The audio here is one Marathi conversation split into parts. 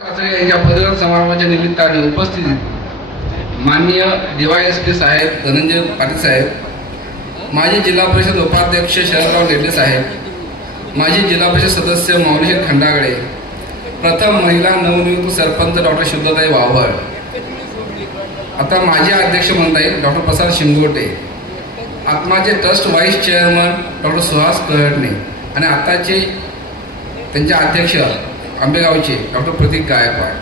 काचळे यांच्या पदवीदान समारंभाच्या निमित्ताने उपस्थित माननीय DYSP साहेब धनंजय पाटील साहेब, माजी जिल्हा परिषद उपाध्यक्ष शरदराव लेडे साहेब, माजी जिल्हा परिषद सदस्य मौलीशेठ खंडागळे, प्रथम महिला नवनियुक्त सरपंच डॉक्टर शुद्धताई वावळ, आता माजी अध्यक्ष म्हणता येईल डॉक्टर प्रसाद शिंगोटे, आत्माचे trust vice chairman doctor Suhas Kahtane आणि आताचे त्यांचे अध्यक्ष आंबेगावचे डॉक्टर प्रतीक गायकवाड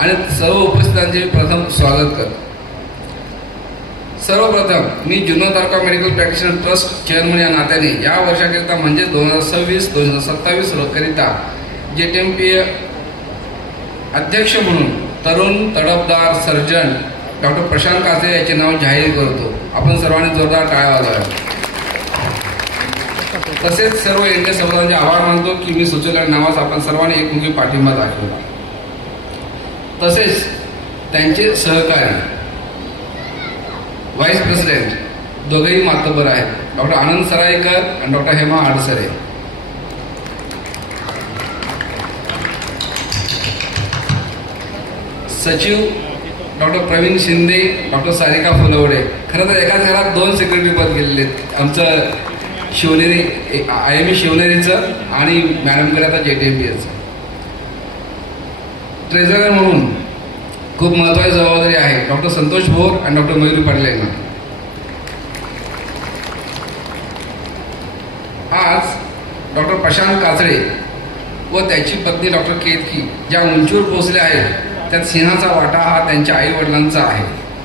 आणि सर्व उपस्थितांचे प्रथम स्वागत करतो. सर्वप्रथम मी जुन्नर तालुका मेडिकल प्रॅक्टिशनर ट्रस्ट चेअरमन या नात्याने या वर्षाकरिता म्हणजे 2026-2027 करिता JTMP अध्यक्ष म्हणून तरुण तडफदार सर्जन डॉक्टर प्रशांत काचळे याचे नाव जाहीर करतो. आपण सर्वांनी जोरदार टाळ्या वाजवा. तसेच सर्व इंडिया समाजाचे आभार मानतो की मी सुचवलेल्या नावास आपण सर्वांनी एकमुखी पाठिंबा दाखवला. तसेच त्यांचे सहकारी व्हाईस प्रेसिडेंट दोघेही मातब्बर आहेत, डॉक्टर आनंद सराईकर आणि डॉक्टर हेमा आडसरे. सचिव डॉक्टर प्रवीण शिंदे, डॉक्टर सारिका फुलवडे. खरं तर एकाच घरात 2 सेक्रेटरी पद गेलेले आहेत. आमचं शिवनेरी IME शिवनेरीचं आणि मॅडमकडे आता JTMPचं. ट्रेझरर म्हणून खूप महत्त्वाची जबाबदारी आहे डॉक्टर संतोष भोर आणि डॉक्टर मयुरी पाटील यांना. आज डॉक्टर प्रशांत काचळे व त्याची पत्नी डॉक्टर केतकी ज्या उंचीवर पोहोचल्या आहेत त्यात सिंहाचा वाटा हा त्यांच्या आई वडिलांचा आहे.